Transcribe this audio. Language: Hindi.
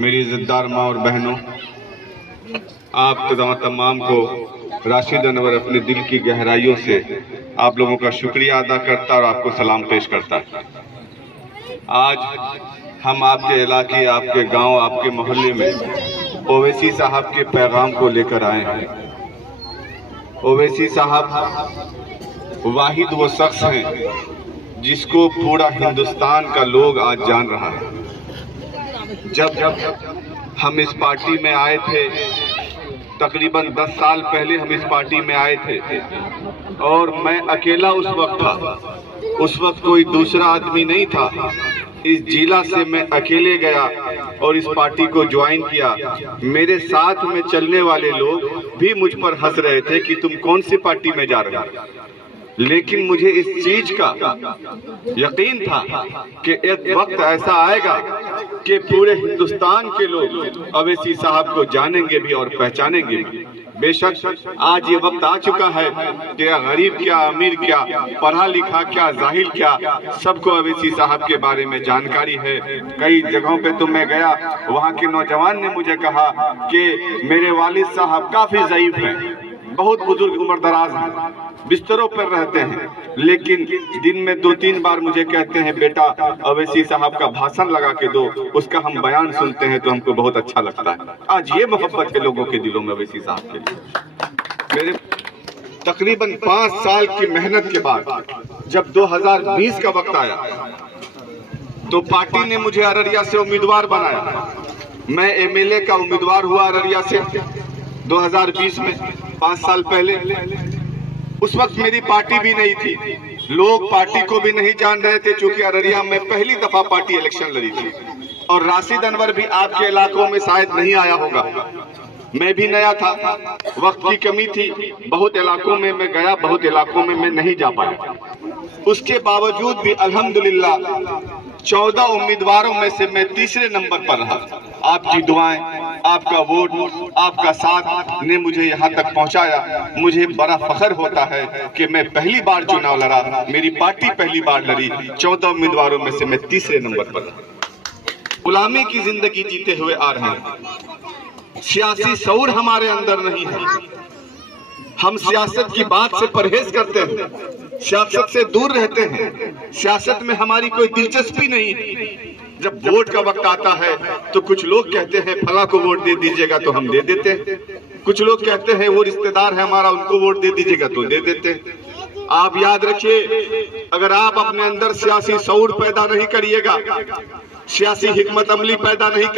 मेरी इज्जतदार माँ और बहनों, आप तमाम को राशिद अनवर अपने दिल की गहराइयों से आप लोगों का शुक्रिया अदा करता और आपको सलाम पेश करता। आज हम आपके इलाके, आपके गांव, आपके मोहल्ले में ओवैसी साहब के पैगाम को लेकर आए हैं। ओवैसी साहब वाहिद वो शख्स हैं जिसको पूरा हिंदुस्तान का लोग आज जान रहा है। जब हम इस पार्टी में आए थे, तकरीबन 10 साल पहले हम इस पार्टी में आए थे और मैं अकेला उस वक्त था। उस वक्त कोई दूसरा आदमी नहीं था। इस जिला से मैं अकेले गया और इस पार्टी को ज्वाइन किया। मेरे साथ में चलने वाले लोग भी मुझ पर हंस रहे थे कि तुम कौन सी पार्टी में जा रहे हो, लेकिन मुझे इस चीज का यकीन था कि एक वक्त ऐसा आएगा कि पूरे हिंदुस्तान के लोग ओवैसी साहब को जानेंगे भी और पहचानेंगे भी। बेशक आज ये वक्त आ चुका है कि गरीब क्या, अमीर क्या, पढ़ा लिखा क्या, जाहिल क्या, सबको ओवैसी साहब के बारे में जानकारी है। कई जगहों पे तो मैं गया, वहाँ के नौजवान ने मुझे कहा कि मेरे वालिद साहब काफी ज़ईफ हैं, बहुत बुजुर्ग, उम्र दराज हैं, बिस्तरों पर रहते हैं, लेकिन दिन में 2-3 बार मुझे कहते हैं बेटा ओवैसी साहब का भाषण लगा के दो, उसका हम बयान सुनते हैं तो हमको बहुत अच्छा लगता है। आज ये मोहब्बत है लोगों के दिलों में ओवैसी साहब के लिए। मेरे तकरीबन 5 साल की मेहनत के बाद जब 2020 का वक्त आया तो पार्टी ने मुझे अररिया से उम्मीदवार बनाया। मैं एमएलए का उम्मीदवार हुआ अररिया से 2020 में, 5 साल पहले। उस वक्त मेरी पार्टी भी नहीं थी, लोग पार्टी को भी नहीं जान रहे थे, क्योंकि अररिया में पहली दफा पार्टी इलेक्शन लड़ी थी और राशिद अनवर भी आपके इलाकों में शायद नहीं आया होगा। मैं भी नया था, वक्त की कमी थी, बहुत इलाकों में मैं गया, बहुत इलाकों में मैं नहीं जा पाया। उसके बावजूद भी अल्हम्दुलिल्लाह 14 उम्मीदवारों में से मैं तीसरे नंबर पर रहा। आपकी दुआएं, आपका वोट, आपका साथ ने मुझे यहाँ तक पहुँचाया। मुझे बड़ा फख्र होता है कि मैं पहली बार चुनाव लड़ा, मेरी पार्टी पहली बार लड़ी, 14 उम्मीदवारों में से मैं तीसरे नंबर पर रहा। गुलामी की जिंदगी जीते हुए आ रहे हैं, सियासी शऊर हमारे अंदर नहीं है। हम सियासत की बात से परहेज करते हैं, सियासत से दूर रहते हैं, सियासत में हमारी कोई दिलचस्पी नहीं है। जब वोट का वक्त आता है तो कुछ लोग कहते हैं फला को वोट दे दीजिएगा तो हम दे देते हैं, कुछ लोग कहते हैं वो रिश्तेदार है हमारा, उनको वोट दे दीजिएगा तो दे देते हैं। आप याद रखिए, अगर आप अपने अंदर सियासी शऊर पैदा नहीं करिएगा, सियासी हिकमत अमली पैदा नहीं